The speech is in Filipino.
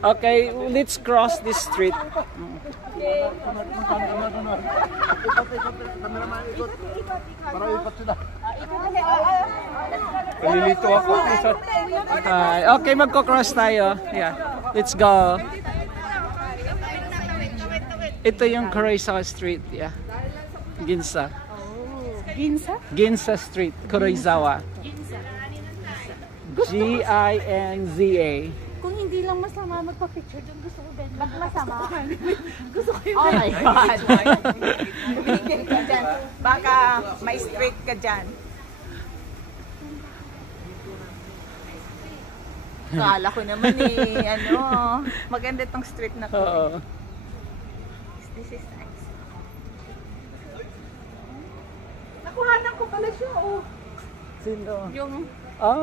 Okay, let's cross this street. Nalilito ako. Okay, magko-cross tayo. Yeah, let's go. Ito yung Kuroizawa Street. Yeah, Ginza. Ginza? Ginza Street, Kuroizawa. G-I-N-Z-A. Kung hindi lang masama magpa-picture doon, gusto ko din. Bak masama. Gusto ko yun. Oh my God. Bigyan ka dyan. Baka may street ka dyan. Kala ko naman maganda tong street na to. Oo. This is nice. Nakuhanan ko pala siya, oh. Sino? Yung